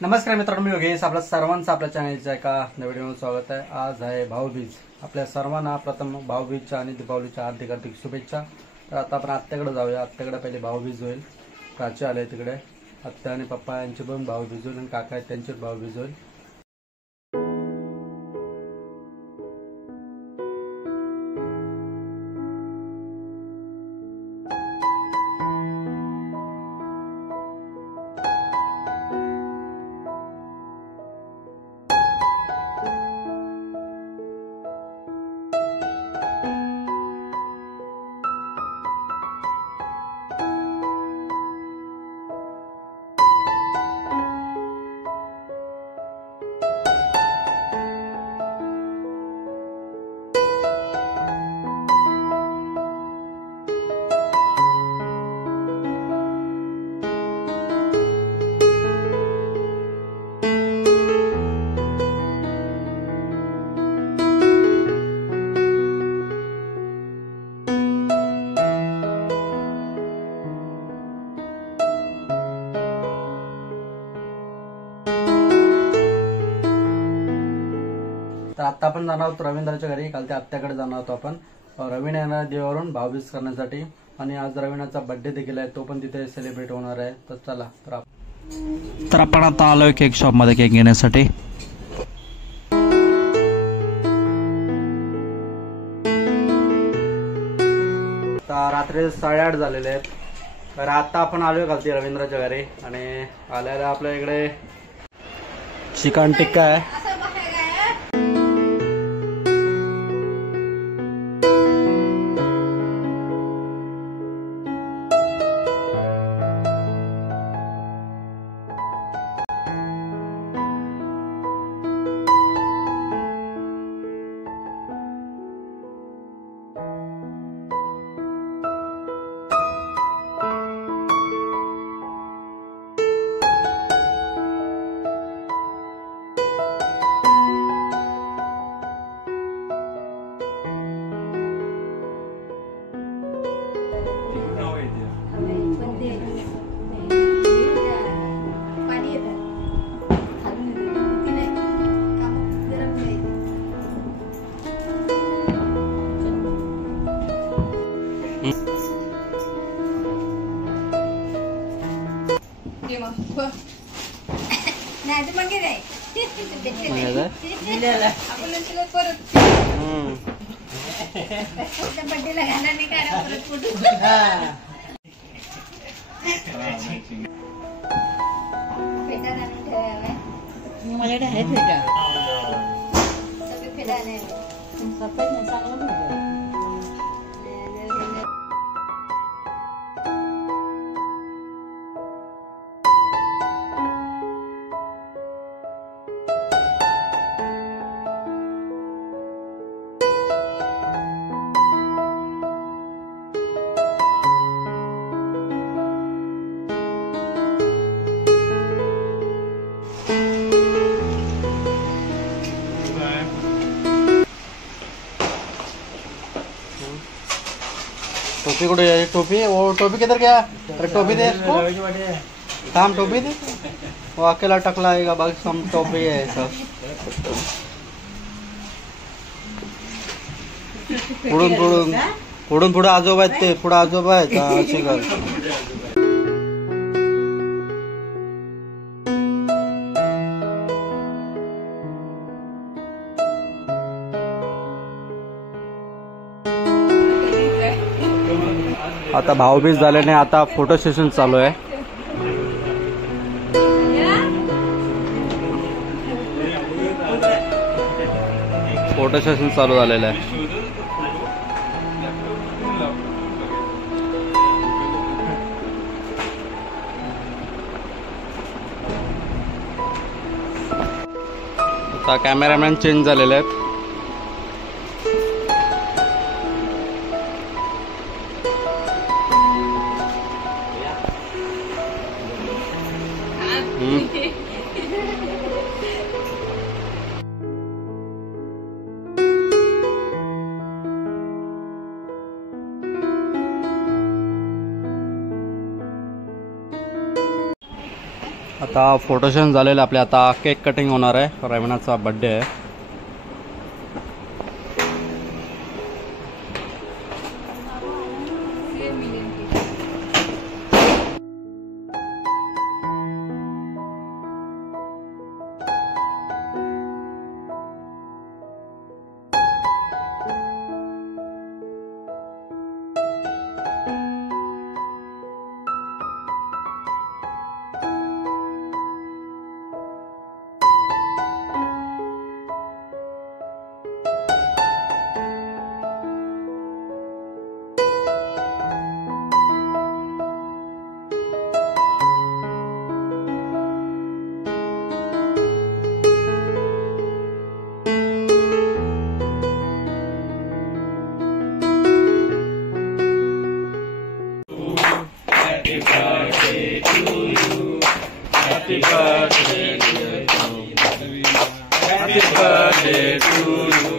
नमस्कार मित्रांनो, मी योगेश. आपल्या सर्वांचं आपल्या चॅनलच्या एका नवीन व्हिडिओमध्ये स्वागत आहे. आज आहे भाऊबीज. आपल्या सर्वांना प्रथम भाऊबीजच्या आणि दीपावलीच्या हार्दिक हार्दिक शुभेच्छा. तर आता आपण आत्याकडे जाऊया. आत्याकडे पहिले भाऊबीज होईल. प्राची आले तिकडे. आत्या आणि पप्पा यांची पण भाऊबीज होईल आणि काका आहेत त्यांची भाऊबीज होईल. तर आता आपण जाणार आहोत रवींद्राच्या घरी. काल त्या आत्याकडे जाणार होतो आपण. रवीना येणार देवावरून भाऊबीज करण्यासाठी आणि आज रवीनाचा बर्थडे देखील आहे, तो पण तिथे सेलिब्रेट होणार आहे. तर चला. तर आपण आता आलोय केक शॉप मध्ये केक घेण्यासाठी. रात्री 8:30 झालेले आहेत. तर आता आपण आलोय खालती रवींद्राच्या घरी आणि आल्याला आपल्या इकडे चिकन टिक्का आहे. टोपी कुठे है? टोपी वो टोपी किधर गया? अरे टोपी दे इसको. काम टोपी दे. वो अकेला टकला आएगा, बाकी सब टोपी है सब. पुढून पुढे आजोबा आहेत ते. पुढे आजोबा आहेत. अशी कर. आता भाऊबीज झाल्याने आता फोटो सेशन चालू आहे. फोटो सेशन चालू झालेलं आहे. आता कॅमेरामॅन चेंज झालेले आहेत. आता फोटोशूट झालेलं आपले, आता केक कटिंग होणार आहे. रवीनाचा बर्थडे आहे. Happy birthday to you. Happy birthday to you.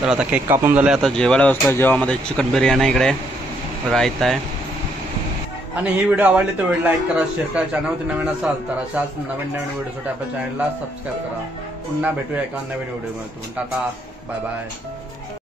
तर आता केक कापून झाला, आता जेवायला बसलो. जेवामध्ये चिकन बिर्याणी, इकडे रायता आहे. आणि ही व्हिडिओ आवडली तर व्हिडिओ लाईक करा, शेअर करा. चॅनलवरती नवीन असाल तर अशाच नवीन व्हिडिओसाठी आपल्या चॅनलला सबस्क्राईब करा. पुन्हा भेटूया एका नवीन व्हिडिओमध्ये. Tata, bye bye.